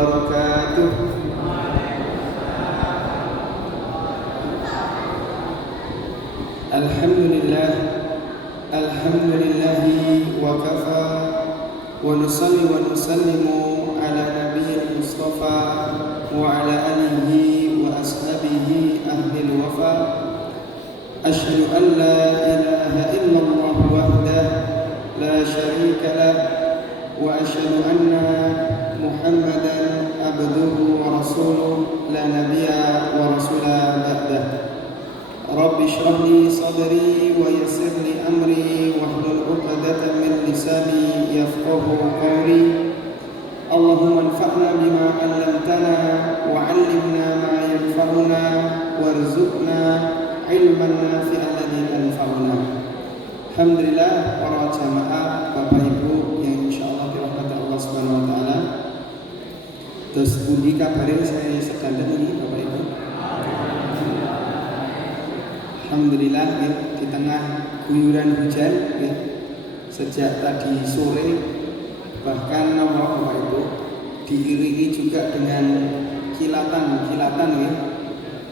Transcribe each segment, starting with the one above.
wabarakatuh. Alhamdulillahi wa kafa wa nusalli wa nusallimu ala nabiyil mustafa wa ala alihi wa ashabihi ahlil wafa. Asyhadu an la ilaha illallah wahdah la syarika lah wa asyhadu anna Muhammadan abduhu wa rasuluh la nabiyya wa rasula ba'dah. Rabbi shrah li sadri wa yassir li amri wahlul 'uqdatam min lisani yafqahu qawli. Allahumma anfa'na bima 'allamtana wa 'allimna ma yanfa'una warzuqna ilman nafi'an ladzi yanfa'una. Alhamdulillah para jamaah Bapak Ibu yang insyaallah dirahmati Allah Subhanahu wa taala. Terus pundi kabare saya sedanten iki Bapak Ibu? Alhamdulillah ya, di tengah guyuran hujan ya, sejak tadi sore, bahkan Bapak Ibu diiringi juga dengan kilatan ya.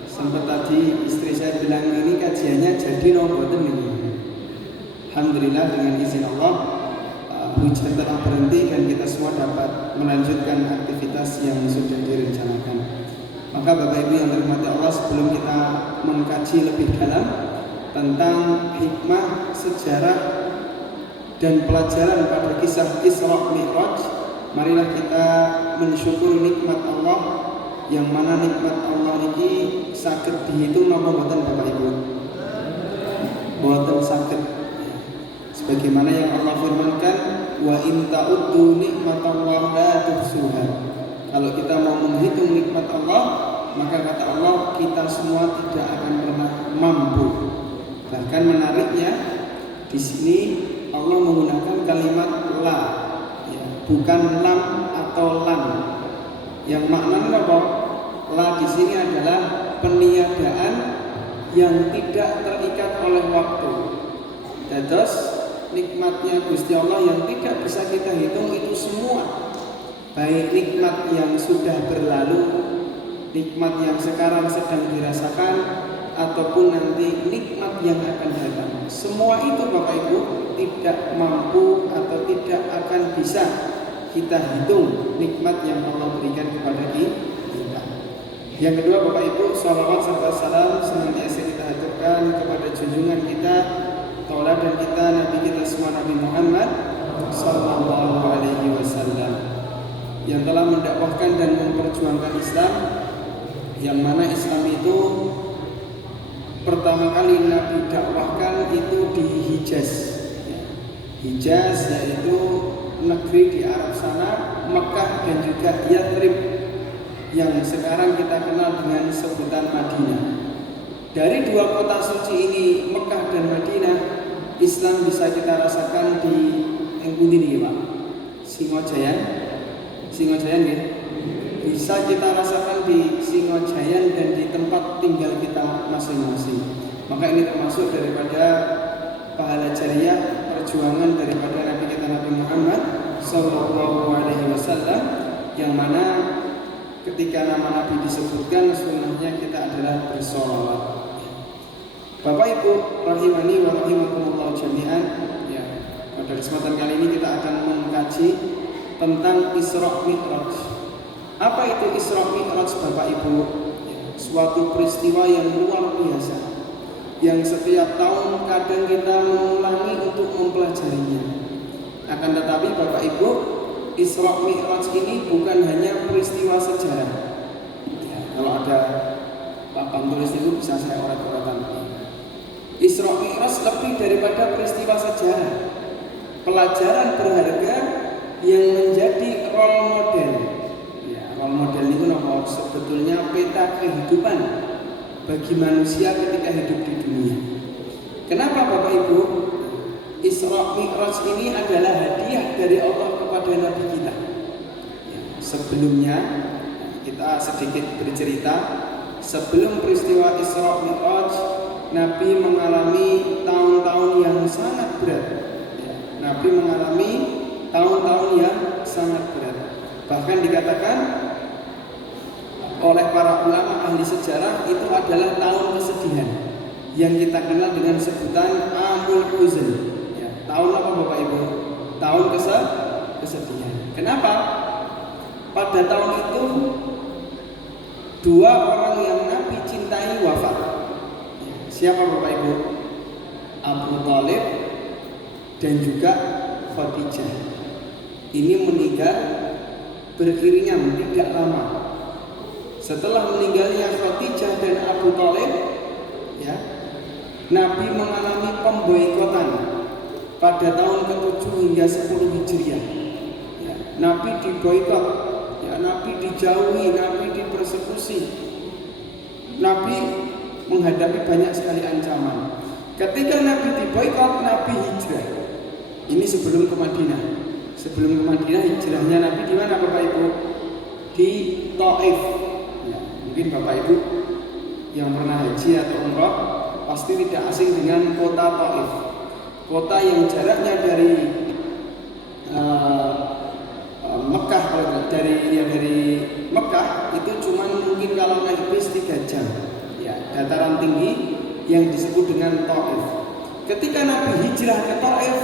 Sampai tadi istri saya bilang ini kajiannya jadi boten ini. Alhamdulillah dengan izin Allah hujan telah berhenti dan kita semua dapat melanjutkan aktivitas yang sudah direncanakan. Maka Bapak Ibu yang dirahmati Allah, sebelum kita mengkaji lebih dalam tentang hikmah, sejarah dan pelajaran pada kisah Isra Mi'raj, marilah kita mensyukur nikmat Allah, yang mana nikmat Allah ini saged dihitung napa mboten Bapak Ibu? Mboten saged. Sebagaimana yang Allah firmankan, wa in ta'uddu nikmatallahi la tuhsuha. Kalau kita mau menghitung nikmat Allah, maka kata Allah kita semua tidak akan pernah mampu. Bahkan menariknya di sini Allah menggunakan kalimat la, ya, bukan lam atau lam. Yang maknanya apa? La di sini adalah peniadaan yang tidak terikat oleh waktu. Terus nikmatnya Gusti Allah yang tidak bisa kita hitung itu semua. Baik nikmat yang sudah berlalu, nikmat yang sekarang sedang dirasakan, ataupun nanti nikmat yang akan datang. Semua itu Bapak Ibu tidak mampu atau tidak akan bisa kita hitung nikmat yang Allah berikan kepada kita. Yang kedua Bapak Ibu, salawat serta salam senantiasa kita haturkan kepada junjungan kita, tauladan kita, Nabi kita semua, Nabi Muhammad sallallahu alaihi wasallam, yang telah mendakwahkan dan memperjuangkan Islam, yang mana Islam itu pertama kali Nabi dakwahkan itu di Hijaz. Hijaz yaitu negeri di Arab sana, Mekah dan juga Yathrib yang sekarang kita kenal dengan sebutan Madinah. Dari dua kota suci ini, Mekah dan Madinah, Islam bisa kita rasakan di Engkundi Pak, Singojayan ya. Bisa kita rasakan di Singojayan dan di tempat tinggal kita masing-masing. Maka ini termasuk daripada pahala jariah perjuangan daripada Nabi kita Nabi Muhammad sallallahu alaihi wasallam, yang mana ketika nama Nabi disebutkan sunnahnya kita adalah bersolawat. Bapak Ibu rahimani wa rahimakumullah jami'an ya, pada kesempatan kali ini kita akan mengkaji tentang Isra Mi'raj. Apa itu Isra Mi'raj Bapak Ibu? Suatu peristiwa yang luar biasa, yang setiap tahun kadang kita mengulangi untuk mempelajarinya. Akan tetapi Bapak Ibu, Isra Mi'raj ini bukan hanya peristiwa sejarah ya, kalau ada papan tulis itu bisa saya urat-uratan. Isra Mi'raj lebih daripada peristiwa sejarah, pelajaran berharga yang menjadi role model. Ya, role model itu sebetulnya peta kehidupan bagi manusia ketika hidup di dunia. Kenapa Bapak Ibu? Isra Mi'raj ini adalah hadiah dari Allah kepada Nabi kita. Ya, sebelumnya kita sedikit bercerita. Sebelum peristiwa Isra Mi'raj, Nabi mengalami tahun-tahun yang sangat berat. Ya, Nabi mengalami tahun-tahun yang sangat berat. Bahkan dikatakan oleh para ulama ahli sejarah itu adalah tahun kesedihan yang kita kenal dengan sebutan Amul Huzn. Ya, tahun apa Bapak Ibu? Tahun kesedihan. Kenapa? Pada tahun itu dua orang yang Nabi cintai wafat. Ya, siapa Bapak Ibu? Abu Thalib dan juga Khadijah. Ini meninggal beriringan tidak lama. Setelah meninggalnya Khadijah dan Abu Thalib, ya, Nabi mengalami pemboikotan pada tahun ke-7 hingga 10 Hijriah. Ya, Nabi diboikot, ya, Nabi dijauhi, Nabi dipersekusi. Nabi menghadapi banyak sekali ancaman. Ketika Nabi diboikot, Nabi hijrah. Ini sebelum ke Madinah. Sebelum ke Madinah, hijrahnya Nabi di mana Bapak Ibu? Di Thaif. Ya, mungkin Bapak Ibu yang pernah haji atau umrah pasti tidak asing dengan kota Thaif. Kota yang jaraknya dari Mekah, dari Mekah itu cuma mungkin kalau naik bis 3 jam. Ya, dataran tinggi yang disebut dengan Thaif. Ketika Nabi hijrah ke Thaif,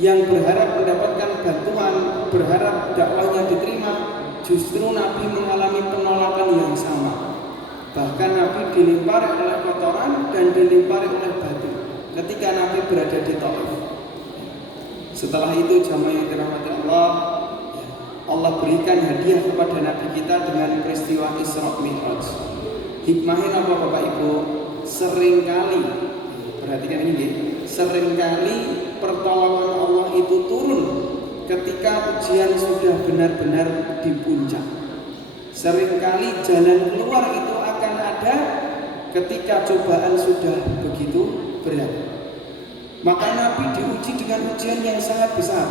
yang berharap mendapatkan bantuan, berharap dakwahnya diterima, justru Nabi mengalami penolakan yang sama. Bahkan Nabi dilempari oleh kotoran dan dilempari oleh batu ketika Nabi berada di Thaif. Setelah itu jamaah yang dirahmati Allah, Allah berikan hadiah kepada Nabi kita dengan peristiwa Isra Mi'raj. Hikmahnya apa Bapak Ibu? Seringkali, perhatikan ini, seringkali pertolongan Allah itu turun ketika ujian sudah benar-benar di puncak. Seringkali jalan keluar itu akan ada ketika cobaan sudah begitu berat. Maka Nabi diuji dengan ujian yang sangat besar.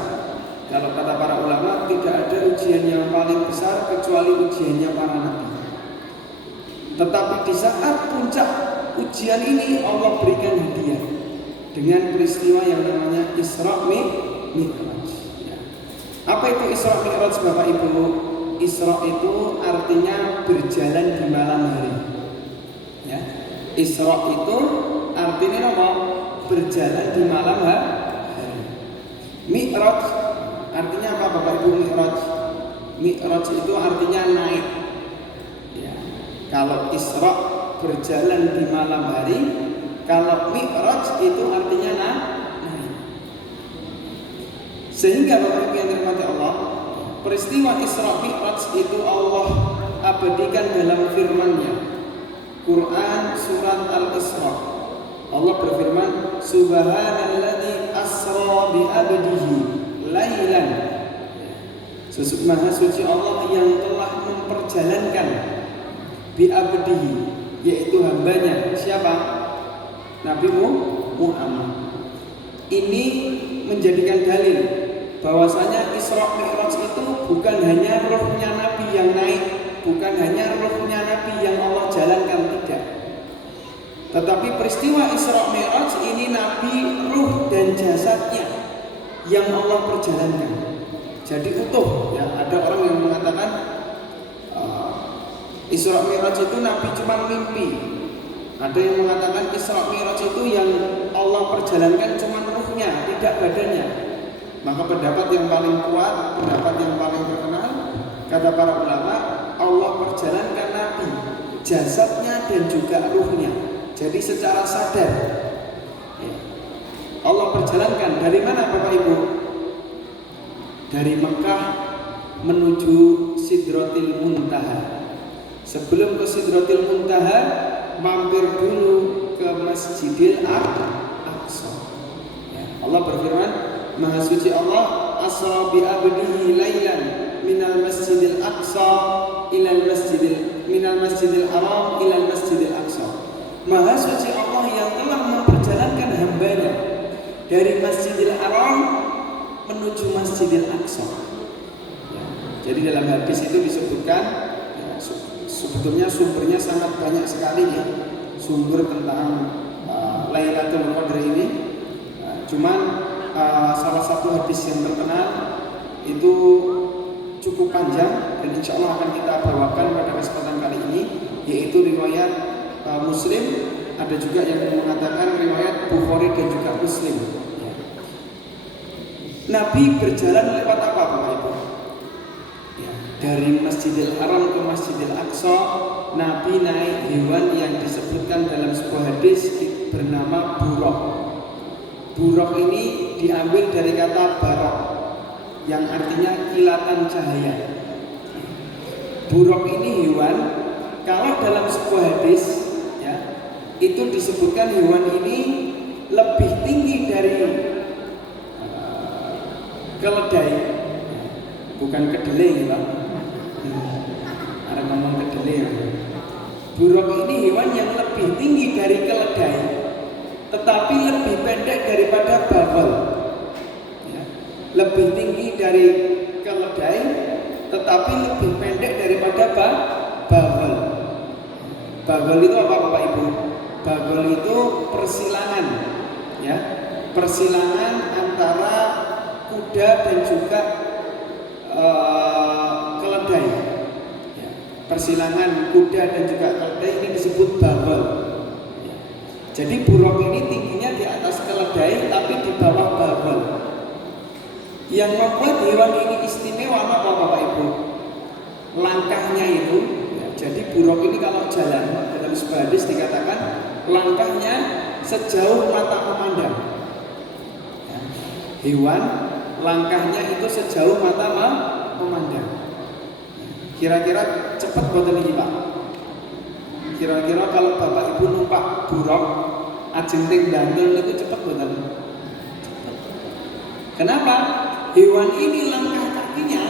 Kalau kata para ulama, tidak ada ujian yang paling besar kecuali ujiannya para nabi. Tetapi di saat puncak ujian ini Allah berikan hadiah dengan peristiwa yang namanya Isra Mi'raj. Ya. Apa itu Isra Mi'raj Bapak Ibu? Isra itu artinya berjalan di malam hari. Ya. Isra itu artinya apa? Berjalan di malam hari. Mi'raj artinya apa Bapak Ibu? Mi'raj itu artinya naik. Ya. Kalau Isra berjalan di malam hari, kalau Mi'raj itu artinya naik. Sehingga Bapak Ibu yang dirahmati Allah, peristiwa Isra Mi'raj itu Allah abadikan dalam firman-Nya. Quran surat Al-Isra. Allah berfirman, Subhanalladzi asra bi 'abdihi lailan. Maha suci Allah yang telah memperjalankan bi 'abdihi, yaitu hambanya. Siapa? Nabi Muhammad. Ini menjadikan dalil bahwasanya Isra Mi'raj itu bukan hanya rohnya Nabi yang naik, bukan hanya rohnya Nabi yang Allah jalankan, tidak. Tetapi peristiwa Isra Mi'raj ini Nabi ruh dan jasadnya yang Allah perjalankan. Jadi utuh. Ya, ada orang yang mengatakan Isra Mi'raj itu Nabi cuma mimpi. Ada yang mengatakan Isra Mi'raj itu yang Allah perjalankan cuma ruhnya, tidak badannya. Maka pendapat yang paling kuat, pendapat yang paling terkenal, kata para ulama, Allah perjalankan Nabi, jasadnya dan juga ruhnya. Jadi secara sadar, ya, Allah perjalankan dari mana Bapak Ibu? Dari Mekah menuju Sidratil Muntaha. Sebelum ke Sidratil Muntaha, mampir dulu ke Masjidil Aqsa. Ya, Allah berfirman, Maha suci Allah, asra bi 'abdihi lailan minal Masjidil Aqsa ilal Masjidil Haram ilal Masjidil Aqsa. Maha suci Allah yang telah memperjalankan hambanya dari Masjidil Haram menuju Masjidil Aqsa. Ya, jadi dalam hadis itu disebutkan, ya, sebetulnya sumbernya sangat banyak sekali ya, sumber tentang Lailatul Qadar ini. Cuman salah satu hadis yang terkenal itu cukup panjang dan insya Allah akan kita bawakan pada kesempatan kali ini, yaitu riwayat Muslim, ada juga yang mengatakan riwayat Bukhari dan juga Muslim. Nabi berjalan lewat apa Bapak Ibu? Ya, dari Masjidil Haram ke Masjidil Aqsa, Nabi naik hewan yang disebutkan dalam sebuah hadis bernama buraq. Buraq ini diambil dari kata baraq yang artinya kilatan cahaya. Buraq ini hewan, kalau dalam sebuah hadis ya, itu disebutkan hewan ini lebih tinggi dari keledai, bukan kedelai Pak. Ada ngomong kedelai. Buraq ini hewan yang lebih tinggi dari keledai, tetapi lebih pendek daripada bawal. Ya. Lebih tinggi dari keledai, tetapi lebih pendek daripada bawal. Bawal itu apa Bapak Ibu? Bawal itu persilangan, ya, persilangan antara kuda dan juga keledai. Ya. Persilangan kuda dan juga keledai ini disebut bawal. Ya. Jadi buraq ini tingginya di atas keledai tapi di bawah bawal. Yang membuat hewan ini istimewa apa Bapak Ibu? Langkahnya itu. Ya. Jadi buraq ini kalau jalan dalam sebuah hadis dikatakan langkahnya sejauh mata memandang. Ya. Hewan langkahnya itu sejauh mata memandang. Kira-kira cepat boten iki Pak? Kira-kira kalau Bapak Ibu numpak buraq ajeng teng Bantul itu cepat boten? Cepat. Kenapa? Hewan ini langkah kakinya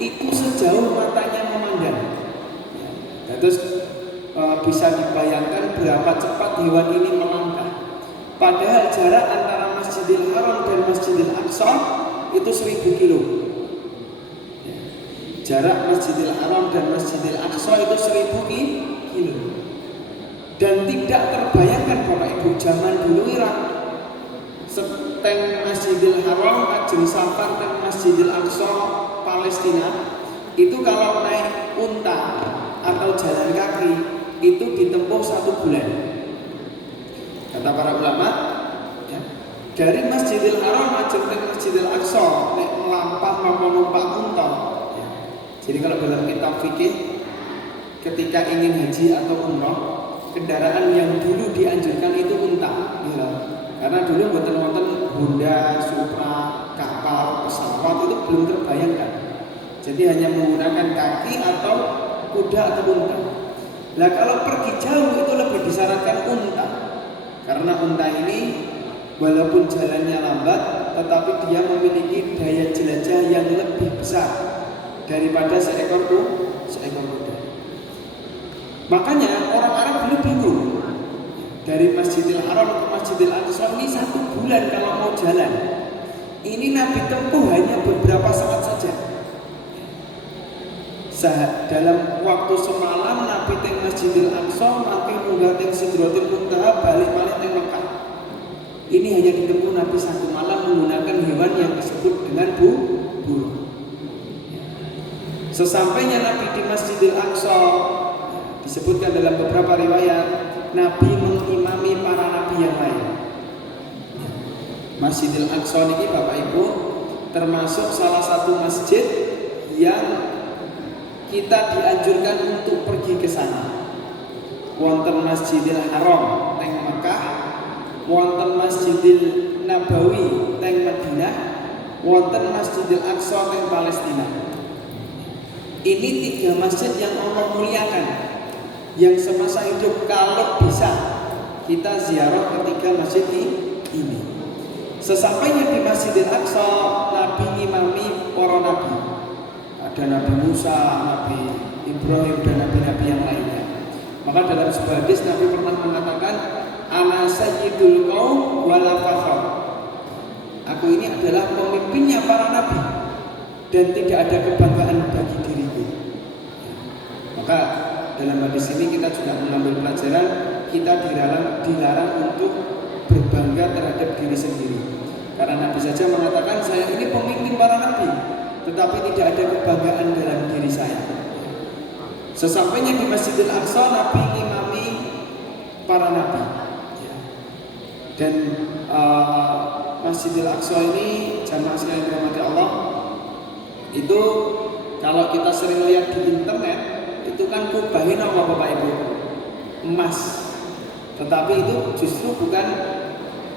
itu sejauh matanya memandang. Ya, terus bisa dibayangkan berapa cepat hewan ini melangkah. Padahal jarak antara Masjidil Haram dan Masjidil Aqsa itu 1000 kilo. Ya. Jarak Masjidil Haram dan Masjidil Aqsa itu 1000 kilo. Dan tidak terbayangkan Bapak Ibu zaman dulu teng Masjidil Haram ajeng safar teng Masjidil Aqsa Palestina itu kalau naik unta atau jalan kaki itu ditempuh 1 bulan. Kata para ulama, ya, dari Masjidil Haram ajeng teng Masjidil Aqsa nek melampah mampu numpak unta. Ya. Jadi kalau dalam kitab fikih ketika ingin haji atau umrah, kendaraan yang dulu dianjurkan itu unta, ya. Karena dulu wonten Honda, Supra, kapal, pesawat itu belum terbayangkan. Jadi hanya menggunakan kaki atau kuda atau unta. Nah kalau pergi jauh itu lebih disarankan unta. Karena unta ini walaupun jalannya lambat, tetapi dia memiliki daya jelajah yang lebih besar daripada seekor kuda. Makanya orang Arab dulu bingung. Dari Masjidil Haram ke Masjidil Aqsa ini 1 bulan kalau mau jalan. Ini Nabi tempuh hanya beberapa saat saja. Dalam waktu semalam Nabi teng Masjidil Aqsa, Nabi munggah teng Sidratul Muntaha, balik teng Mekah. Ini hanya ditempuh Nabi 1 malam menggunakan hewan yang disebut dengan buraq. Sesampainya Nabi di Masjidil Aqsa, disebutkan dalam beberapa riwayat Nabi mengimami para nabi yang lain. Masjidil Aqsa ini Bapak Ibu termasuk salah satu masjid yang kita dianjurkan untuk pergi ke sana. Wonten Masjidil Haram teng Mekah, wonten Masjidil Nabawi teng Madinah, wonten Masjidil Aqsa teng Palestina. Ini 3 masjid yang Allah muliakan, yang semasa hidup kalau bisa kita ziarah ketiga masjid ini. Sesampainya di Masjidil Aqsa, Nabi ngimami para nabi. Ada Nabi Musa, Nabi Ibrahim dan nabi-nabi yang lainnya. Maka dalam sebuah hadis Nabi pernah mengatakan, "Ana sayyidul qaum wala fakhr." Aku ini adalah pemimpinnya para nabi dan tidak ada kebanggaan bagi diriku. Maka dalam hadis ini kita juga mengambil pelajaran, kita dilarang untuk berbangga terhadap diri sendiri. Karena Nabi saja mengatakan, saya ini pemimpin para nabi, tetapi tidak ada kebanggaan dalam diri saya. Sesampainya di Masjidil Aqsa, Nabi ngimami para nabi. Dan Masjidil Aqsa ini, jamaah sekalian dirahmati Allah, itu kalau kita sering lihat di internet, itu kan kubahin apa Bapak Ibu? Emas. Tetapi itu justru bukan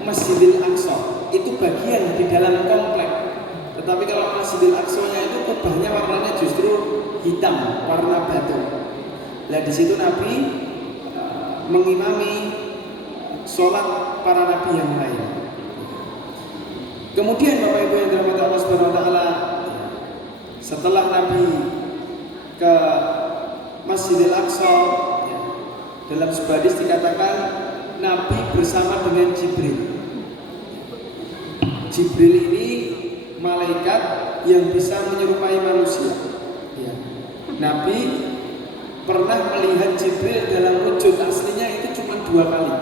Masjidil Aqsa, itu bagian di dalam komplek. Tetapi kalau Masjidil Aqsa-nya itu kubahnya warnanya justru hitam, warna batu. Nah di situ Nabi mengimami sholat para nabi yang lain. Kemudian Bapak Ibu yang dirahmati Allah Subhanahu wa taala, setelah Nabi ke Masjidil Aqsa, dalam sebuah hadis dikatakan Nabi bersama dengan Jibril. Jibril ini malaikat yang bisa menyerupai manusia. Nabi pernah melihat Jibril dalam wujud aslinya itu cuma 2 kali.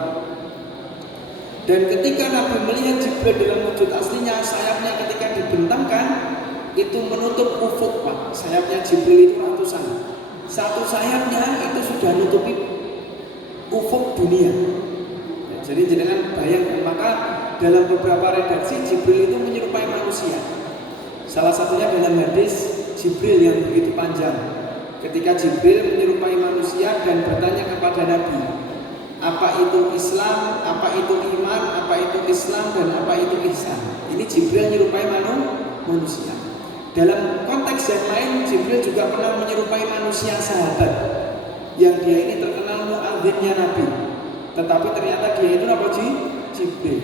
Dan ketika Nabi melihat Jibril dalam wujud aslinya, sayapnya ketika dibentangkan itu menutup ufuk, Pak. Sayapnya Jibril itu ratusan. Satu sayapnya itu sudah nutupi ufuk dunia. Jadi jangan bayangkan, maka dalam beberapa redaksi Jibril itu menyerupai manusia. Salah satunya dalam hadis Jibril yang begitu panjang. Ketika Jibril menyerupai manusia dan bertanya kepada Nabi, apa itu Islam, apa itu iman, apa itu Islam, dan apa itu ihsan. Ini Jibril menyerupai manusia. Dalam konteks yang lain, Jibril juga pernah menyerupai manusia sahabat yang dia ini terkenal muadzinnya Nabi. Tetapi ternyata dia itu apa? Jibril.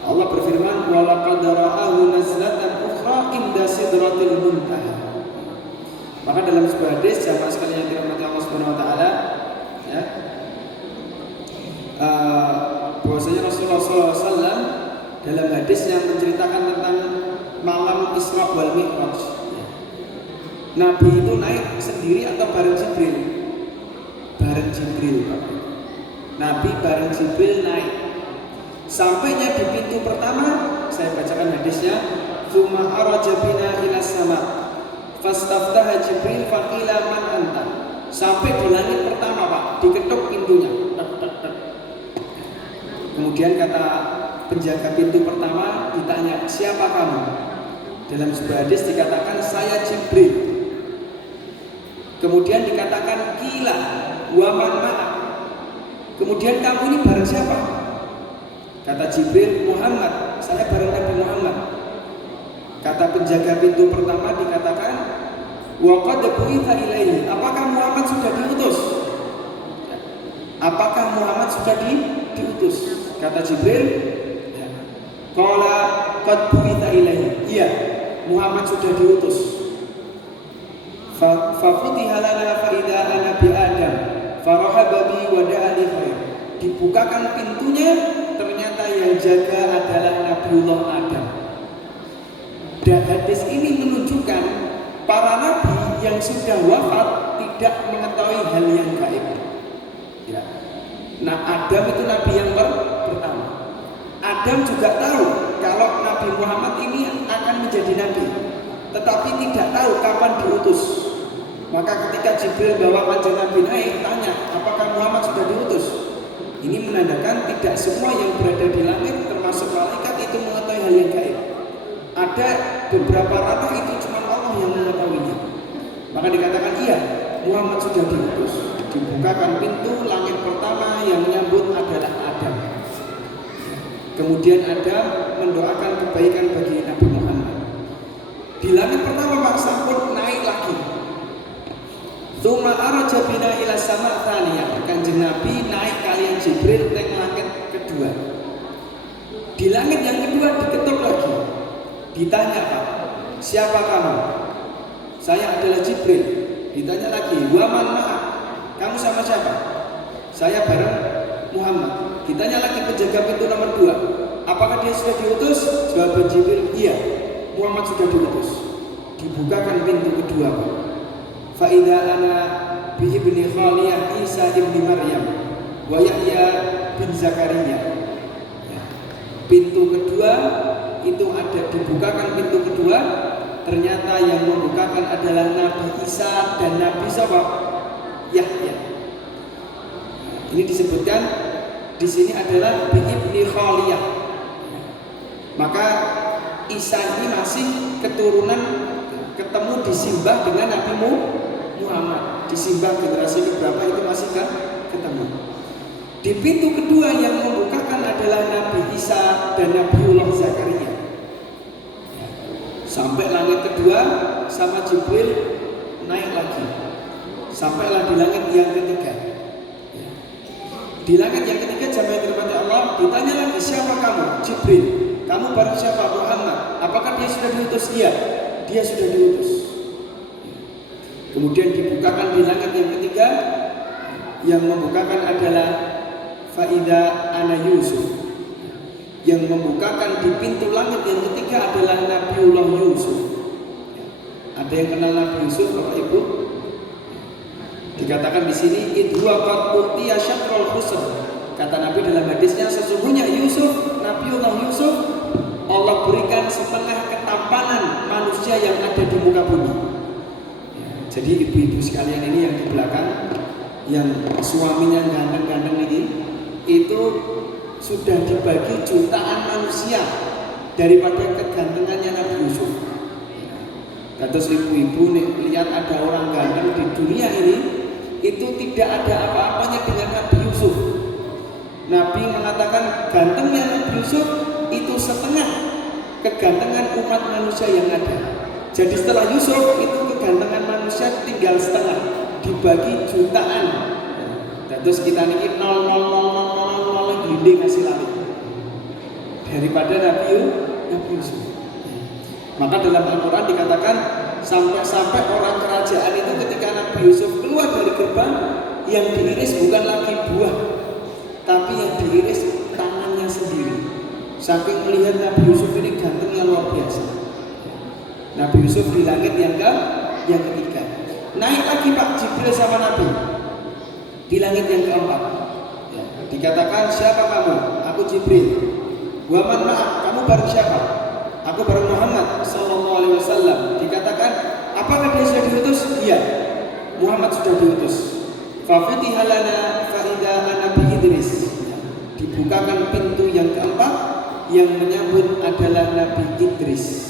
Allah berfirman, wa laqad ra'ahu nazlatan ukhra inda sidratil muntaha. Maka dalam sebuah hadis, jamaah sekalian yang dirahmati Allah Subhanahu wa taala, ya, bahwasanya Rasulullah SAW dalam hadis yang menceritakan tentang malam Isra wal Mi'raj, Nabi itu naik sendiri atau bareng Jibril? Bareng Jibril, Pak. Nabi bareng Jibril naik. Sampainya di pintu pertama, saya bacakan hadisnya, "Tsumma araja bina ila sama, fastaftaha Jibril faqila man anta." Sampai di langit pertama, Pak, diketuk pintunya. Kemudian kata penjaga pintu pertama ditanya, "Siapa kamu?" Dalam sebuah hadis dikatakan, "Saya Jibril." Kemudian dikatakan, "Qila wa man ma'a." Kemudian kamu ini bareng siapa? Kata Jibril, "Muhammad, saya bareng Nabi Muhammad." Kata penjaga pintu pertama dikatakan, "Wa qad bu'itha ilaihi." Apakah Muhammad sudah diutus? Apakah Muhammad sudah diutus? Kata Jibril, "Qala qad bu'itha ilaihi." Iya, Muhammad sudah diutus. Fa futiha lana fa idza ana bi Adam farahaba bi wa da'a li khair. Dibukakan pintunya, ternyata yang jaga adalah Nabiullah Adam. Dan hadis ini menunjukkan para nabi yang sudah wafat tidak mengetahui hal yang gaib. Ya. Nah, Adam itu nabi yang pertama. Adam juga tahu kalau Nabi Muhammad ini akan menjadi nabi, tetapi tidak tahu kapan diutus. Maka ketika Jibril bawa kanjeng Nabi naik, tanya, apakah Muhammad sudah diutus? Ini menandakan tidak semua yang berada di langit termasuk malaikat itu mengetahui hal yang gaib. Ada beberapa ranah itu cuma Allah yang mengetahuinya. Maka dikatakan iya, Muhammad sudah diutus. Dibukakan pintu langit pertama, yang menyambut adalah Adam. Kemudian Adam mendoakan kebaikan bagi Nabi Muhammad. Di langit pertama Pak Sampun naik lagi. Tsumma araja bina ila sama' tsaniyah. Kanjeng Nabi naik kalian Jibril teng langit kedua. Di langit yang kedua diketuk lagi. Ditanya, "Pak, siapa kamu?" "Saya adalah Jibril." Ditanya lagi, "Wa man ma'a?" "Kamu sama siapa?" "Saya bareng Muhammad." Ditanya lagi penjaga pintu nomor 2, "Apakah dia sudah diutus?" Jawab Jibril, "Iya, Muhammad sudah diutus." Dibukakan pintu kedua, Pak. Fa idza ana bi ibni Khaliyah Isa ibni Maryam wa Yahya bin Zakaria. Pintu kedua itu ada, dibukakan pintu kedua, ternyata yang membukakan adalah Nabi Isa dan Nabi siapa? Yahya. Ini disebutkan di sini adalah Ibni Khaliyah. Maka Isa ini masih keturunan ketemu disimbah dengan Nabi Muhammad. Disimbah generasi keberapa itu masih ketemu. Di pintu kedua yang membukakan adalah Nabi Isa dan Nabiullah Zakaria. Sampai langit kedua sama Jibril naik lagi. Sampailah di langit yang ketiga. Di langit yang ketiga jamaah yang dirahmati Allah, ditanya lagi, siapa kamu? Jibril. Kamu bareng siapa? Muhammad. Apakah dia sudah diutus? Iya, dia sudah diutus. Kemudian dibukakan di langit yang ketiga, yang membukakan adalah Faida ana Yusuf. Yang membukakan di pintu langit yang ketiga adalah Nabiullah Yusuf. Ada yang kenal Nabi Yusuf, Bapak Ibu? Dikatakan di sini idwa qad utiya syatrul husn. Kata Nabi dalam hadisnya, sesungguhnya Yusuf, Nabiullah Yusuf, Allah berikan setengah ketampanan manusia yang ada di muka bumi. Jadi ibu-ibu sekalian ini yang di belakang, yang suaminya ganteng-ganteng ini, itu sudah dibagi jutaan manusia daripada kegantengannya Nabi Yusuf. Terus ibu-ibu nih lihat ada orang ganteng di dunia ini, itu tidak ada apa-apanya dengan Nabi Yusuf. Nabi mengatakan gantengnya Nabi Yusuf itu setengah kegantengan umat manusia yang ada. Jadi setelah Yusuf itu kegantengan manusia tinggal setengah, dibagi jutaan. Terus kita niki 0,000 glinding hasil lari daripada Nabi Yusuf. Maka dalam Al-Quran dikatakan sampai orang kerajaan itu ketika Nabi Yusuf keluar dari gerbang, yang diiris bukan lagi buah, tapi yang diiris tangannya sendiri. Saking melihat Nabi Yusuf ini gantengnya luar biasa. Nabi Yusuf di langit yang ketiga. Naik lagi Pak Jibril sama Nabi di langit yang keempat. Ya, dikatakan siapa kamu? Aku Jibril. Wa man ma'ak? Kamu bareng siapa? Aku bareng Muhammad sallallahu alaihi wasallam. Dikatakan, apakah dia sudah diutus? Iya. Muhammad sudah diutus. Fa futiha lana fa idza ana bi Idris. Dibukakan pintu yang keempat, yang menyambut adalah Nabi Idris.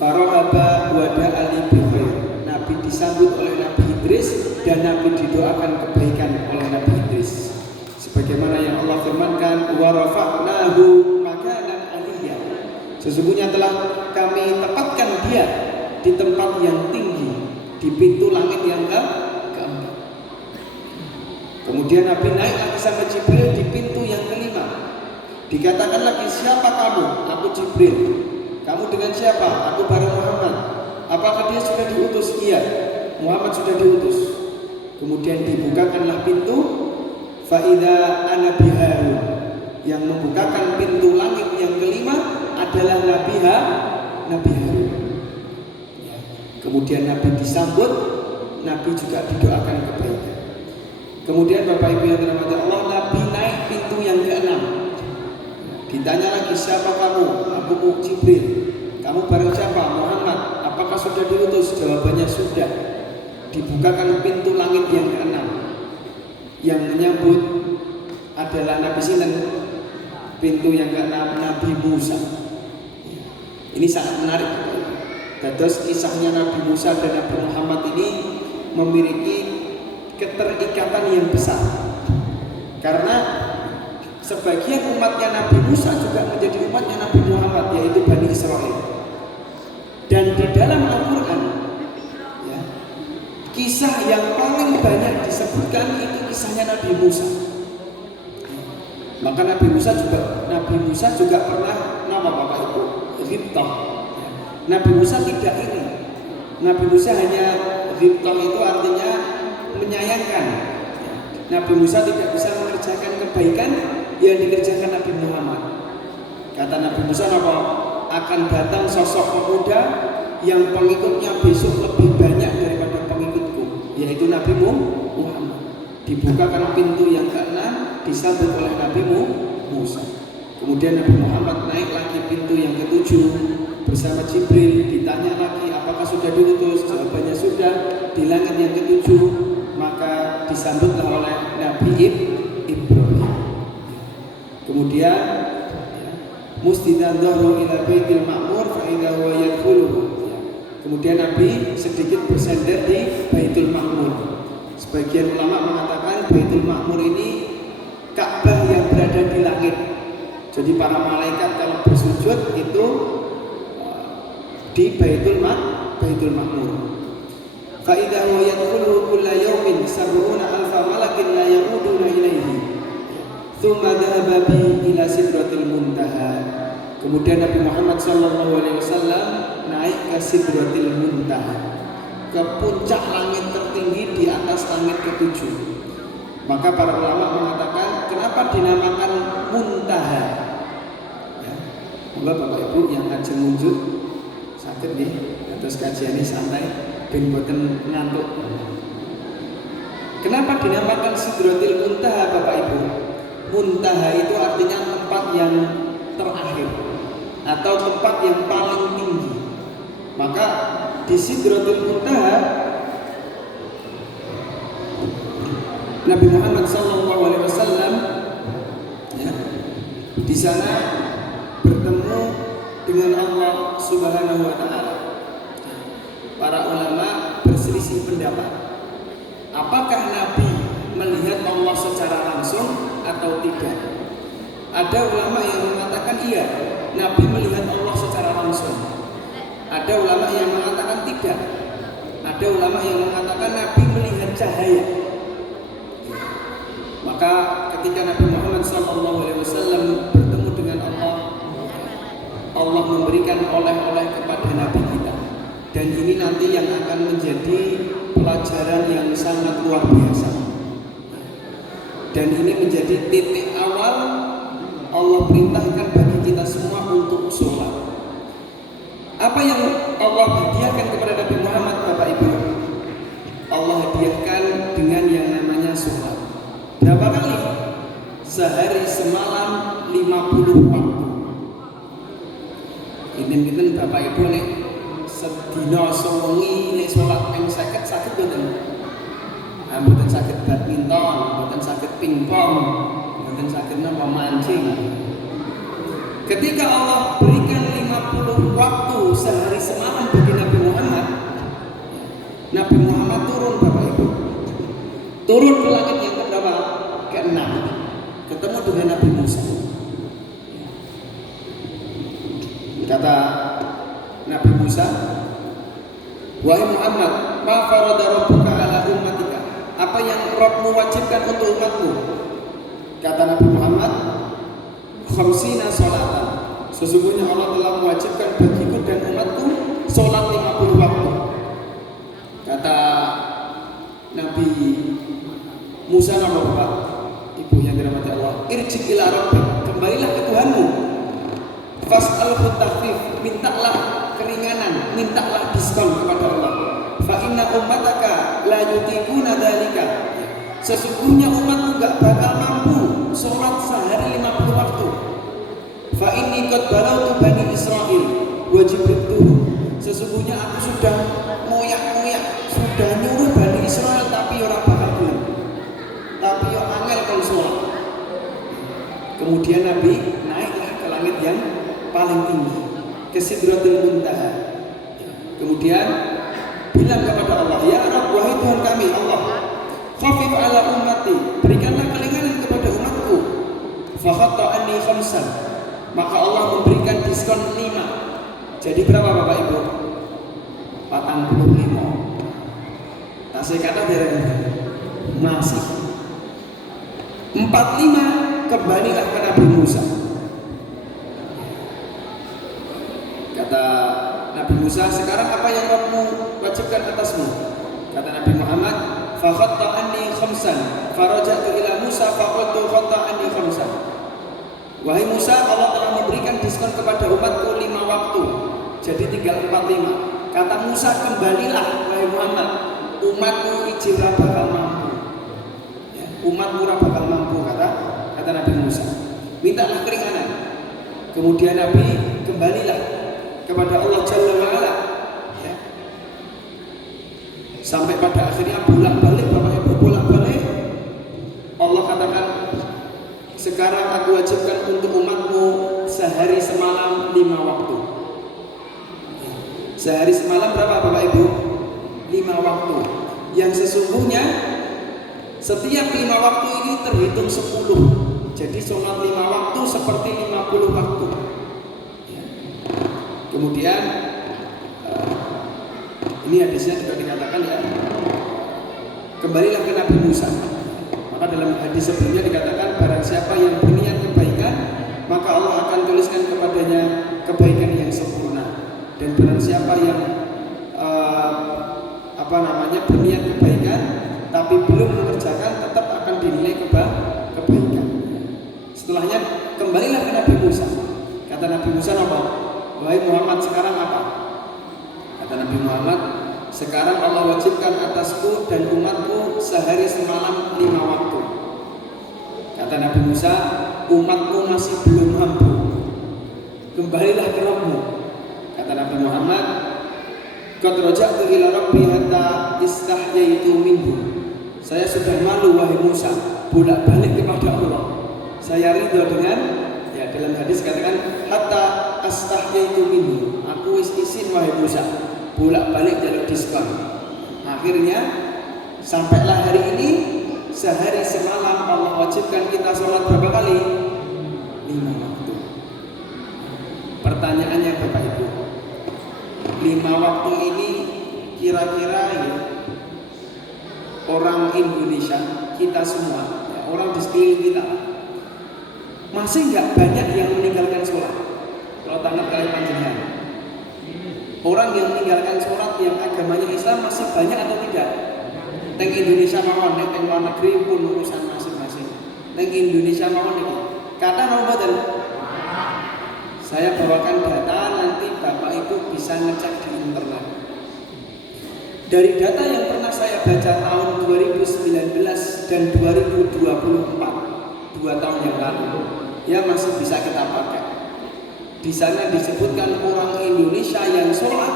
Farahaba wa da'ali bi khair. Nabi disambut oleh Nabi Idris dan Nabi didoakan kebaikan oleh Nabi Idris. Sebagaimana yang Allah firmankan, wa rafa'nahu makanan aliyya. Sesungguhnya telah kami tempatkan dia di tempat yang tinggi, di pintu langit yang keempat. Kemudian Nabi naik lagi sama Jibril di pintu yang kelima. Dikatakan lagi, siapa kamu? Aku Jibril. Kamu dengan siapa? Aku bareng Muhammad. Apakah dia sudah diutus? Iya, Muhammad sudah diutus. Kemudian dibukakanlah pintu Faida ana bi Harun. Yang membukakan pintu langit yang kelima adalah Nabi Harun. Ya. Kemudian Nabi disambut, Nabi juga didoakan kebaikan. Kemudian Bapak Ibu yang dirahmati Allah, Nabi naik pintu yang keenam. Ditanya lagi, siapa kamu? Aku Jibril. Kamu bareng siapa? Muhammad. Apakah sudah diutus? Jawabannya sudah. Dibukakan pintu langit yang keenam. Yang menyambut adalah Nabi Sinan. Pintu yang keenam Nabi Musa. Ini sangat menarik. Terus kisahnya Nabi Musa dan Nabi Muhammad ini memiliki keterikatan yang besar. Karena sebagian umatnya Nabi Musa juga menjadi umatnya Nabi Muhammad, yaitu Bani Israel. Dan di dalam Al-Quran, ya, kisah yang paling banyak disebutkan itu kisahnya Nabi Musa. Maka Nabi Musa juga pernah nama Bapak Ibu Ghibtah. Nabi Musa tidak ini. Nabi Musa hanya Ghibtah itu artinya menyayangkan. Nabi Musa tidak bisa mengerjakan kebaikan yang dikerjakan Nabi Muhammad. Kata Nabi Musa apa? Akan datang sosok pemuda yang pengikutnya besok lebih banyak daripada pengikutku, yaitu Nabi Muhammad. Dibukakan pintu yang keenam, disambut oleh Nabi Musa. Kemudian Nabi Muhammad naik lagi pintu yang ketujuh, bersama Jibril. Ditanya lagi apakah sudah diutus, jawabannya sudah. Di langit yang ketujuh maka disambutlah oleh Nabi Ibrahim. Kemudian musdidan dhahru ila baitil ma'mur fa idza huwa yadkhuluhu. Kemudian Nabi sedikit bersender di Baitul Ma'mur. Sebagian ulama mengatakan Baitul Ma'mur ini Ka'bah yang berada di langit. Jadi para malaikat kalau bersujud itu di Baitul Ma'mur. Fa idza huwa yadkhuluhu kulla yawmin sab'una alfa malakin la ya'uduna ilaihi. Tsumma dhahaba bi ila sidratil muntaha. Kemudian Nabi Muhammad SAW naik ke Sidratil Muntaha, ke puncak langit tertinggi di atas langit ketujuh. Maka para ulama mengatakan kenapa dinamakan Muntaha? Ya, moga Bapak Ibu yang ngajeng munjuk sakit nih, terus kajiannya santai, ben boten ngantuk. Kenapa dinamakan Sidratil Muntaha Bapak Ibu? Muntaha itu artinya tempat yang terakhir atau tempat yang paling tinggi. Maka di Sidratul Muntaha Nabi Muhammad SAW ya, di sana bertemu dengan Allah Subhanahu wa Ta'ala. Para ulama berselisih pendapat. Apakah Nabi melihat Allah secara langsung atau tidak? Ada ulama yang mengatakan iya, Nabi melihat Allah secara langsung. Ada ulama yang mengatakan tidak. Ada ulama yang mengatakan Nabi melihat cahaya. Maka ketika Nabi Muhammad SAW bertemu dengan Allah, Allah memberikan oleh-oleh kepada Nabi kita. Dan ini nanti yang akan menjadi pelajaran yang sangat luar biasa. Dan ini menjadi titik awal Allah perintahkan bagi kita semua untuk sholat. Apa yang Allah hadiahkan kepada Nabi Muhammad Bapak Ibu? Allah hadiahkan dengan yang namanya sholat. Berapa kali? Sehari semalam 50 waktu. Ini Bapak Ibu nih sedina sewengi nek sholat ping 50 sakit boten? Mboten sakit badminton, mboten sakit pingpong, mboten sakit napa mancing. Ketika Allah berikan 50 waktu sehari semalam bagi Nabi Muhammad, Nabi Muhammad turun Bapak Ibu. Turun ke langit yang keberapa? Ke-6. Ketemu dengan Nabi Musa. Kata Nabi Musa, "Wahai Muhammad, ma farada rabbuka ala ummatika?" Apa yang Rabbmu wajibkan untuk umatmu? Kata Nabi Muhammad, "Khamsina sholatan." Sesungguhnya Allah telah mewajibkan bagiku dan umatku sholat 50 waktu. Kata Nabi Musa, nama Bapak Ibu yang dirahmati Allah, irji ila rabbik, kembalilah ke Tuhanmu. Fas'alhu takhfif, mintalah keringanan, mintalah diskon kepada Allah. Fa inna ummataka la yutiquna dzalika. Sesungguhnya umatmu gak bakal mampu sholat sehari 50 waktu. Fa inni qad balautu bani Israil wa Jibril turun. Sesungguhnya aku sudah ngoyak-ngoyak, sudah nyuruh bani Israel tapi ora bakal gelem. Tapi yo angel kon sholat. Kemudian Nabi naiklah ke langit yang paling tinggi, ke Sidratul Muntaha. Kemudian bilang kepada Allah, "Ya Rabb, wahai Tuhan kami Allah, khafif ala ummati, berikanlah keringanan kepada umatku." Fa khatta anni khamsan. Maka Allah memberikan diskon 5. Jadi berapa Bapak Ibu? 45. Tasih kata dari masih 45. Kembalilah ke Nabi Musa. Kata Nabi Musa, sekarang apa yang Rabbmu wajibkan atasmu? Kata Nabi Muhammad, fa khatta anni khamsan faraja'tu ila Musa fa qultu khatta anni khamsan. Wahai Musa, Allah telah memberikan diskon kepada umatku 5 waktu, jadi tinggal 45. Kata Musa, kembalilah wahai Muhammad, umatmu ijirah bakal mampu ya, umatmu bakal mampu, kata Nabi Musa. Mintalah keringanan. Kemudian Nabi kembalilah kepada Allah Jalla wa'ala, ya. Sampai pada akhirnya bolak-balik Bapak Ibu, bolak-balik Allah katakan, sekarang aku wajibkan untuk umatmu sehari semalam 5 waktu. Sehari semalam berapa Bapak Ibu? 5 waktu. Yang sesungguhnya setiap 5 waktu ini terhitung 10. Jadi sholat 5 waktu seperti 50 waktu. Kemudian ini hadisnya juga dikatakan, ya, kembalilah ke Nabi Musa. Maka dalam hadis sebelumnya dikatakan, barang siapa yang berniat kebaikan, maka Allah akan tuliskan kepadanya kebaikan yang sempurna. Dan barang siapa yang berniat kebaikan tapi belum mengerjakan, tetap akan dinilai kebaikan. Setelahnya kembalilah ke Nabi Musa. Kata Nabi Musa apa? Wahai Muhammad, sekarang apa? Kata Nabi Muhammad, sekarang Allah wajibkan atasku dan umatku sehari semalam 5 waktu. Kata Nabi Musa, umatku masih belum mampu. Kembalilah ke Rabbmu. Kata Nabi Muhammad, qad raja'tu ila rabbi hatta istahyaitu minhu. Saya sudah malu wahai Musa, bolak-balik kepada Allah. Saya ridho dengan, ya, dalam hadis katakan hatta astahyaitu minhu. Aku izin wahai Musa, bolak-balik jalur diskon. Akhirnya sampailah hari ini, sehari semalam Allah wajibkan kita sholat berapa kali? 5 waktu. Pertanyaannya Bapak Ibu, 5 waktu ini kira-kira, ya, orang Indonesia, kita semua, ya, orang di sekeliling kita, masih nggak banyak yang meninggalkan sholat? Kalau tangan kalian panjenengan, orang yang meninggalkan sholat yang agamanya Islam masih banyak atau tidak? Teng Indonesia mawon, teng luar negeri pun urusan masing-masing. Teng Indonesia mawon ini. Kata Ramadan, saya bawakan data, nanti Bapak Ibu bisa ngecek di internet. Dari data yang pernah saya baca tahun 2019 dan 2024, 2 tahun yang lalu, ya masih bisa kita pakai. Di sana disebutkan orang Indonesia yang sholat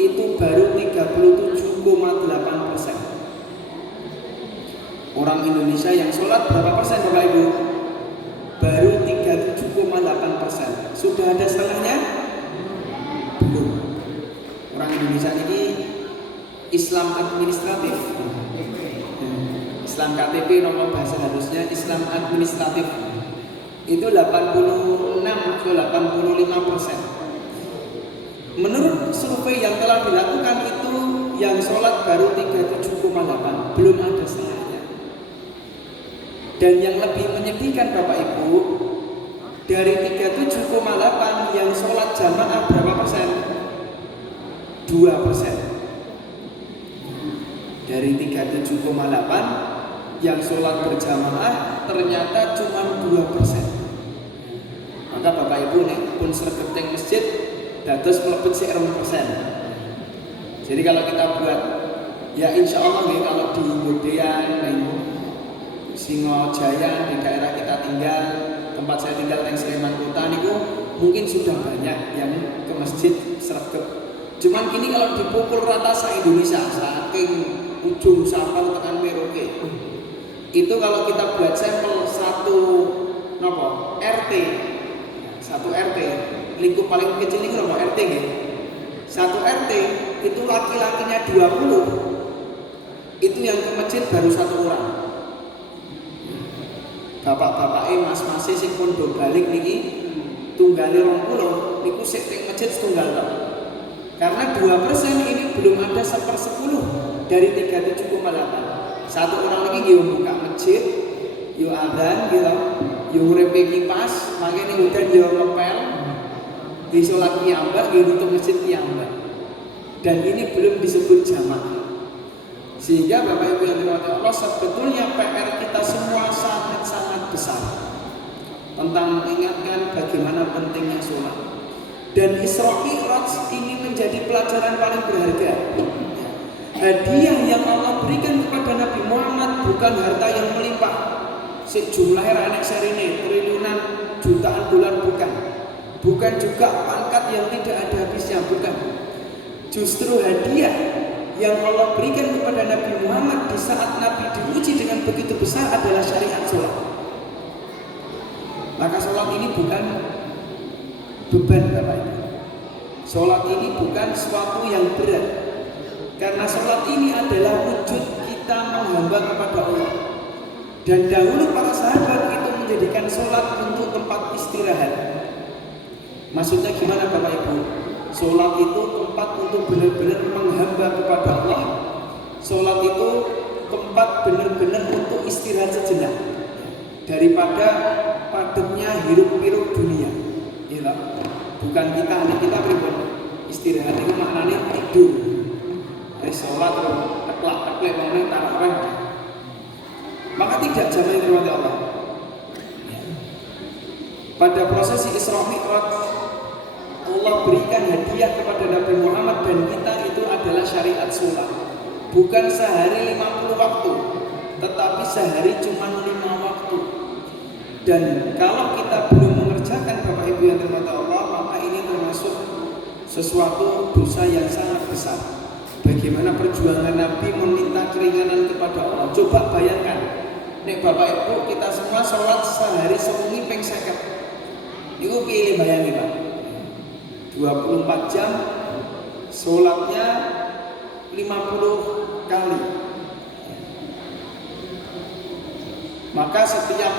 itu baru 37,8%. Orang Indonesia yang sholat berapa persen Bapak Ibu? Baru 37,8%. Sudah ada setengahnya? Belum. Orang Indonesia ini Islam administratif. Islam KTP nomor bahasa halusnya Islam administratif. Itu 86 ke 85%. Menurut survei yang telah dilakukan itu yang sholat baru 37,8, belum ada setengahnya. Dan yang lebih menyedihkan Bapak Ibu, dari 37,8 yang sholat jamaah berapa persen? 2%. Dari 37,8 yang sholat berjamaah ternyata cuma 2%. Maka Bapak Ibu nih pun sregep masjid dados mlebet sik 2%. Jadi kalau kita buat, ya insya Allah nih, kalau di Godean, Singojaya, di daerah kita tinggal, tempat saya tinggal di Sleman Kota niku mungkin sudah banyak yang ke masjid sregep. Cuman ini kalau dipukul rata se-Indonesia, saking ujung Sapal tekan Merauke, itu kalau kita buat sampel satu RT, lingkup paling kecil ini berapa RT gitu? Satu RT itu laki-lakinya 20, itu yang ke masjid baru 1 orang. Bapak-bapak mas-mase sing pondok balik niki tunggale 20 niku sik teng masjid setunggal tok. Karena 2% ini belum ada 1/10 dari 37,8. Satu orang lagi nggih buka masjid, yo adzan gitu, yo ngrepe kipas, makane udan yo ngepel, di sholat piyambak nggih nutup masjid piyambak. Dan ini belum disebut jamaah. Sehingga Bapak Ibu yang dirahmati Allah, sebetulnya PR kita semua sangat-sangat besar tentang mengingatkan bagaimana pentingnya sholat. Dan Isra Mi'raj ini menjadi pelajaran paling berharga. Hadiah yang Allah berikan kepada Nabi Muhammad bukan harta yang melimpah, sejumlah enek serine triliunan jutaan dolar, bukan. bukan juga pangkat yang tidak ada habisnya, bukan. Justru hadiah yang Allah berikan kepada Nabi Muhammad di saat Nabi diuji dengan begitu besar adalah syariat sholat. Maka sholat ini bukan beban Bapak Ibu. Sholat ini bukan sesuatu yang berat, karena sholat ini adalah wujud kita menghamba kepada Allah. Dan dahulu para sahabat itu menjadikan sholat untuk tempat istirahat. Maksudnya gimana Bapak Ibu? Sholat itu tempat untuk benar-benar menghamba kepada Allah. Sholat itu tempat benar-benar untuk istirahat sejenak daripada padatnya hiruk-pikuk dunia. Iya, bukan kita pribadi istirahat itu maknanya tidur. Sholat terus teklak-teklek mengenai tarawih. Maka tidak jamaah yang dirahmati Allah. Pada prosesi Isra Mi'raj Allah berikan hadiah kepada Nabi Muhammad dan kita itu adalah syariat sholat. Bukan sehari 50 waktu, tetapi sehari cuma 5 waktu. Dan kalau kita belum mengerjakan Bapak Ibu yang dirahmati Allah, maka ini termasuk sesuatu dosa yang sangat besar. Bagaimana perjuangan Nabi meminta keringanan kepada Allah. Coba bayangkan, nek Bapak Ibu kita semua sholat sehari sewengi ping 50. Iku pilih bayangi Pak. 24 jam sholatnya 50 kali. Maka setiap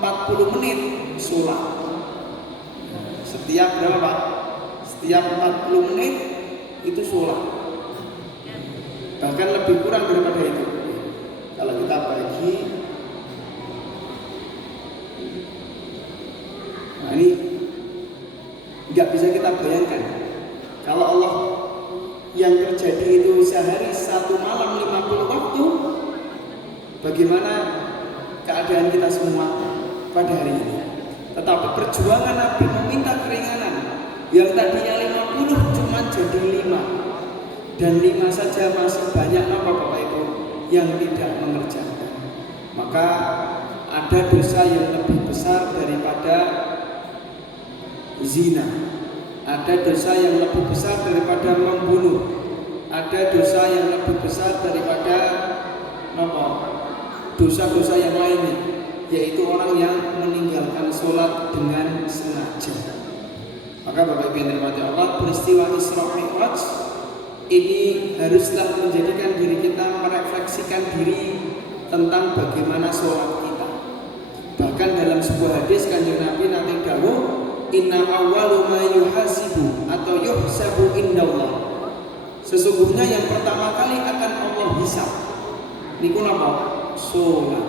40 menit sholat. Setiap berapa Pak? Setiap 40 menit itu sholat. Bahkan lebih kurang daripada itu. Kalau kita bagi, nah ini nggak bisa kita bayangkan. Kalau Allah yang terjadi itu sehari 1 malam 50 waktu, bagaimana keadaan kita semua pada hari ini? Tetapi perjuangan Nabi meminta keringanan yang tadinya 50 cuma jadi 5. Dan 5 saja masih banyak apa Bapak Ibu yang tidak mengerjakan. Maka ada dosa yang lebih besar daripada zina. Ada dosa yang lebih besar daripada membunuh. Ada dosa yang lebih besar daripada dosa-dosa yang lainnya, yaitu orang yang meninggalkan sholat dengan sengaja. Maka Bapak Ibu yang dirahmati Allah, peristiwa Isra Mi'raj ini haruslah menjadikan diri kita merefleksikan diri tentang bagaimana sholat kita. Bahkan dalam sebuah hadis Kanjeng Nabi nanti dawuh, inna awwalu ma yuhasibu atau yuhsabu indallah. Sesungguhnya yang pertama kali akan Allah hisab niku napa? Sholat.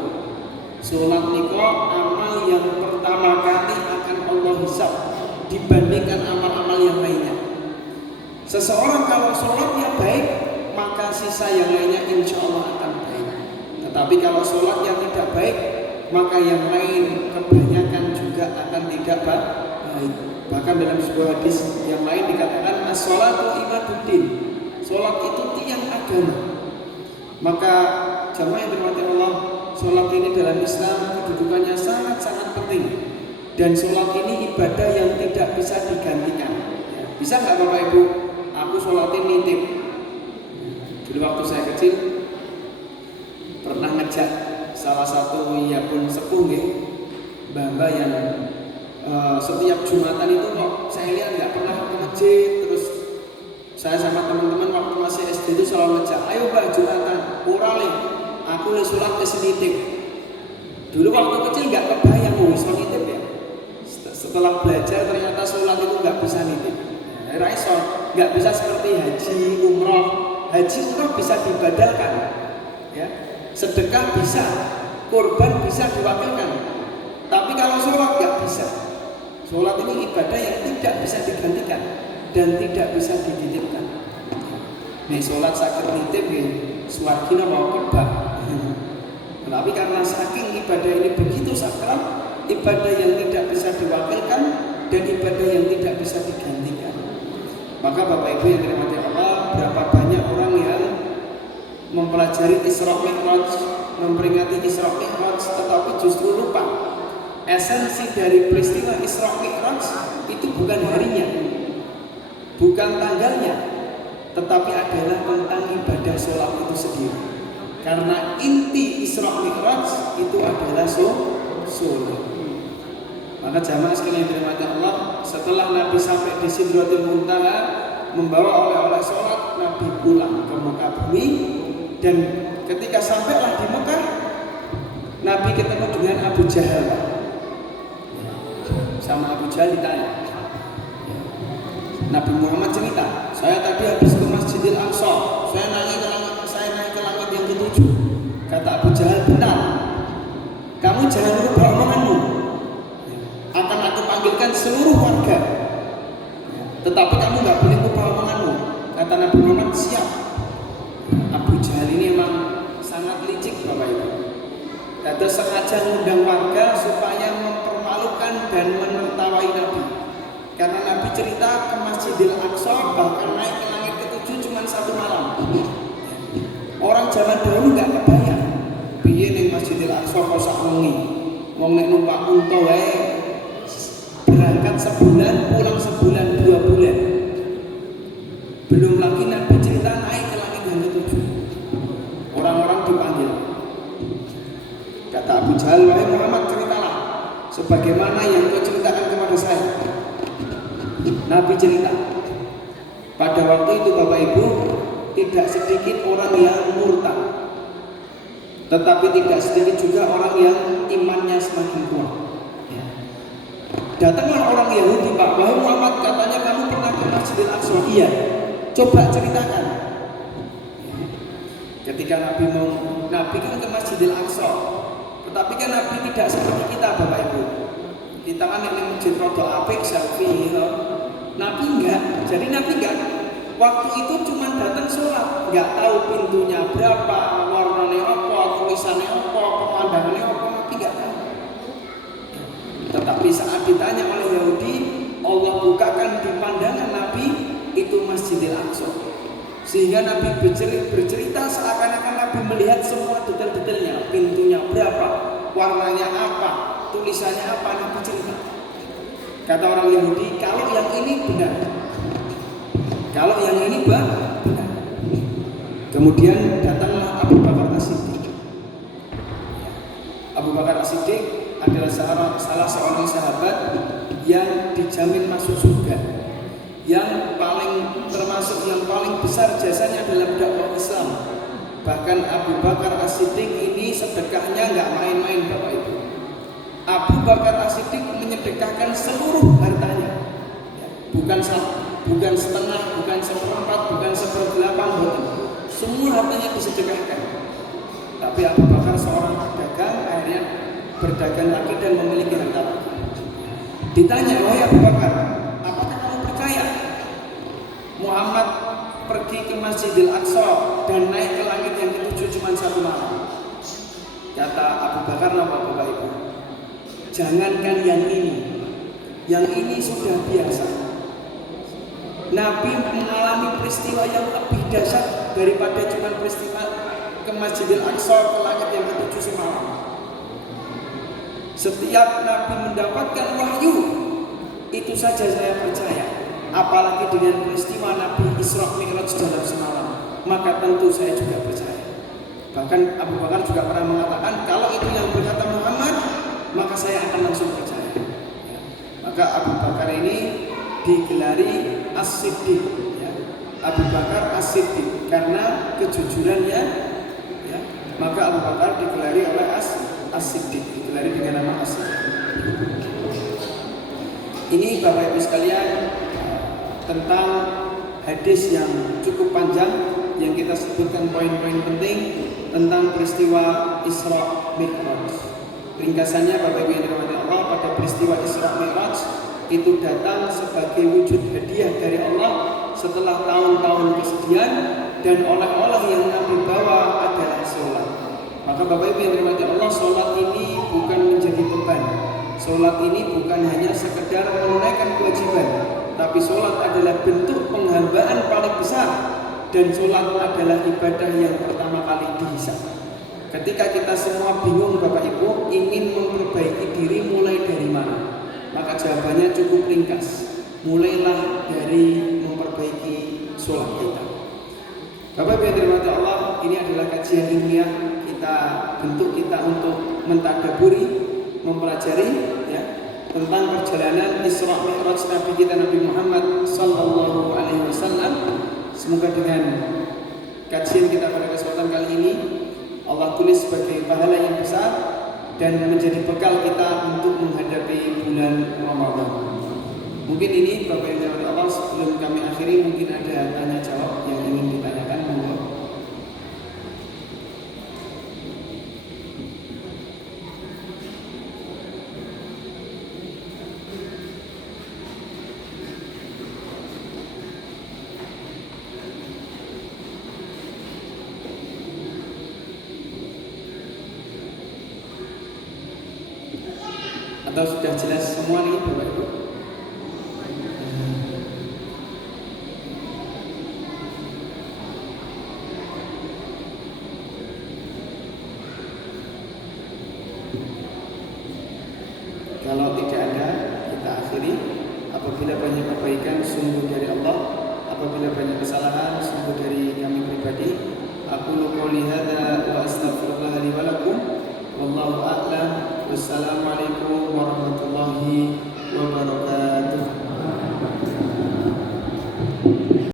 Sholat niku amal yang pertama kali akan Allah hisab dibandingkan amal-amal yang lainnya. Seseorang kalau sholatnya baik, maka sisa yang lainnya insya Allah akan baik. Tetapi kalau sholatnya tidak baik, maka yang lain kebanyakan juga akan tidak baik. Bahkan dalam sebuah hadis yang lain dikatakan as-sholatu imaduddin. Sholat itu tiang agama. Maka jamaah yang dirahmati Allah, sholat ini dalam Islam kedudukannya sangat-sangat penting. Dan sholat ini ibadah yang tidak bisa digantikan. Bisa nggak Bapak Ibu? Aku sholatin nitip. Dulu waktu saya kecil pernah ngejak salah satu ya pun sepuh nggih, mbah-mbah yang setiap Jumatan itu kok saya lihat nggak pernah ke masjid. Terus saya sama teman-teman waktu masih SD itu selalu ngejak, ayo mbah Jumatan, orale, aku le sholat ke nitip. Dulu waktu kecil nggak kebayang bisa nitip ya. Setelah belajar ternyata sholat itu nggak bisa nitip. Raiso nggak bisa seperti haji, umroh. Haji, umroh bisa dibadalkan, ya. Sedekah bisa, kurban bisa diwakilkan. Tapi kalau sholat nggak bisa. Sholat ini ibadah yang tidak bisa digantikan dan tidak bisa dititipkan. Nih sholat sakit nitip ya, suwargina mau kebak. Tapi karena saking ibadah ini begitu sakral, ibadah yang tidak bisa diwakilkan dan ibadah yang tidak bisa digantikan. Maka Bapak Ibu yang dirahmati Allah, berapa banyak orang yang mempelajari Isra Mi'raj, memperingati Isra Mi'raj, tetapi justru lupa Esensi dari peristiwa Isra Mi'raj itu bukan harinya, bukan tanggalnya, tetapi adalah tentang ibadah sholat itu sendiri. Karena inti Isra Mi'raj itu adalah sholat. Maka jamaah sekalian yang dirahmati Allah, setelah Nabi sampai di Sidratul Muntaha membawa oleh-oleh sholat, Nabi pulang ke Mekah bumi. Dan ketika sampailah di Mekah, Nabi ketemu dengan Abu Jahal. Sama Abu Jahal ditanya, Nabi Muhammad cerita, saya tadi habis ke Masjidil Aqsa, saya naik ke langit yang ke-7. Kata Abu Jahal, benar. Kamu jangan lupa omonganmu. Akan aku panggilkan seluruh warga, tetapi kamu nggak boleh lupa omonganmu. Kata Nabi Muhammad, siap. Abu Jahal ini memang sangat licik, Bapak Ibu. Dia sengaja mengundang warga supaya mempermalukan dan menertawai Nabi. Karena Nabi cerita ke Masjidil Aqsa bahkan naik ke langit ke-7 cuma 1 malam. Orang zaman dahulu nggak kebayang. Piye ning Masjidil Aqsa kok sak wengi. Wong nek numpak unta wae berangkat sebulan, pulang sebulan, 2 bulan. Belum lagi Nabi cerita naik ke langit yang ke-7. Orang-orang dipanggil. Kata Abu Jahal, wahai Muhammad, ceritalah sebagaimana yang kau ceritakan kepada saya. Nabi cerita, pada waktu itu Bapak Ibu, tidak sedikit orang yang murtad, tetapi tidak sedikit juga orang yang imannya semakin kuat. Datanglah orang Yahudi, Pak, wahai Muhammad, katanya kamu pernah ke Masjidil Aqsa. Iya, coba ceritakan. Ketika Nabi kan ke Masjidil Aqsa, tetapi kan Nabi tidak seperti kita, Bapak Ibu. Kita kan yang masjid roda apik, selfie, gitu. Nabi enggak. Jadi Nabi enggak. Waktu itu cuma datang sholat, enggak tahu pintunya berapa, warnanya apa, tulisannya apa, pemandangannya apa, Nabi enggak tahu. Tetapi saat ditanya oleh Yahudi, Allah bukakan di pandangan Nabi itu Masjidil Aqsa. Sehingga Nabi bercerita seakan-akan Nabi melihat semua detail-detailnya, pintunya berapa, warnanya apa, tulisannya apa, Nabi cerita. Kata orang Yahudi, kalau yang ini benar, kalau yang ini benar. Kemudian datanglah Abu Bakar As-Siddiq. Abu Bakar As-Siddiq adalah salah seorang sahabat yang dijamin masuk surga, yang termasuk yang paling besar jasanya dalam dakwah Islam. Bahkan Abu Bakar As-Siddiq ini sedekahnya nggak main-main, Bapak Ibu. Abu Bakar As-Siddiq menyedekahkan seluruh hartanya, bukan setengah, bukan seperempat, bukan seperdelapan, bukan. Semua hartanya disedekahkan. Tapi Abu Bakar seorang pedagang, akhirnya berdagang lagi dan memiliki harta. Ditanya, wahai Abu Bakar, apakah kamu percaya Muhammad pergi ke Masjidil Aqsa dan naik ke langit yang ke-7 cuma 1 malam? Kata Abu Bakar, apa Bapak Ibu? Jangankan yang ini sudah biasa. Nabi mengalami peristiwa yang lebih dahsyat daripada cuma peristiwa ke Masjidil Aqsa ke langit yang ke-7 semalam. Setiap Nabi mendapatkan wahyu, itu saja saya percaya. Apalagi dengan peristiwa Nabi Isra Mi'raj dalam semalam, maka tentu saya juga percaya. Bahkan Abu Bakar juga pernah mengatakan, kalau itu yang berkata Muhammad, maka saya akan langsung percaya. Maka Abu Bakar ini digelari As-Siddiq, ya. Abu Bakar As-Siddiq karena kejujurannya, ya. Maka Abu Bakar digelari oleh As-Siddiq, digelari dengan nama As-Siddiq. Ini Bapak Ibu sekalian tentang hadis yang cukup panjang yang kita sebutkan poin-poin penting tentang peristiwa Isra Mi'raj. Ringkasannya Bapak Ibu yang dirahmati Allah, pada peristiwa Isra Mi'raj itu datang sebagai wujud hadiah dari Allah setelah tahun-tahun kesedihan, dan oleh-oleh yang Nabi bawa adalah sholat. Maka Bapak Ibu yang dirahmati Allah, sholat ini bukan menjadi beban. Sholat ini bukan hanya sekedar menunaikan kewajiban, tapi sholat adalah bentuk penghambaan paling besar, dan sholat adalah ibadah yang pertama kali dihisab. Ketika kita semua bingung Bapak Ibu ingin memperbaiki diri mulai dari mana? Maka jawabannya cukup ringkas. Mulailah dari memperbaiki sholat kita. Bapak Ibu yang dirahmati Allah, ini adalah kajian ilmiah kita bentuk kita untuk mentadaburi, mempelajari ya, tentang perjalanan Isra Mi'raj Nabi kita Nabi Muhammad sallallahu alaihi wasallam. Semoga dengan kajian kita pada kesempatan kali ini Allah tulis sebagai pahala yang besar dan menjadi bekal kita untuk menghadapi bulan Ramadan. Mungkin ini Bapak Ibu yang Allah, sebelum kami akhiri mungkin ada tanya jawab yang ingin ditanyakan, monggo. Atau sudah jelas semua nih Bapak Ibu? Kalau tidak ada, kita akhiri. Apabila banyak kebaikan sungguh dari Allah, apabila banyak kesalahan sungguh dari kami pribadi. Aku qouli hadza wa astaghfirullah li wa lakum. Wallahu a'lam. Wassalamualaikum warahmatullahi wabarakatuh.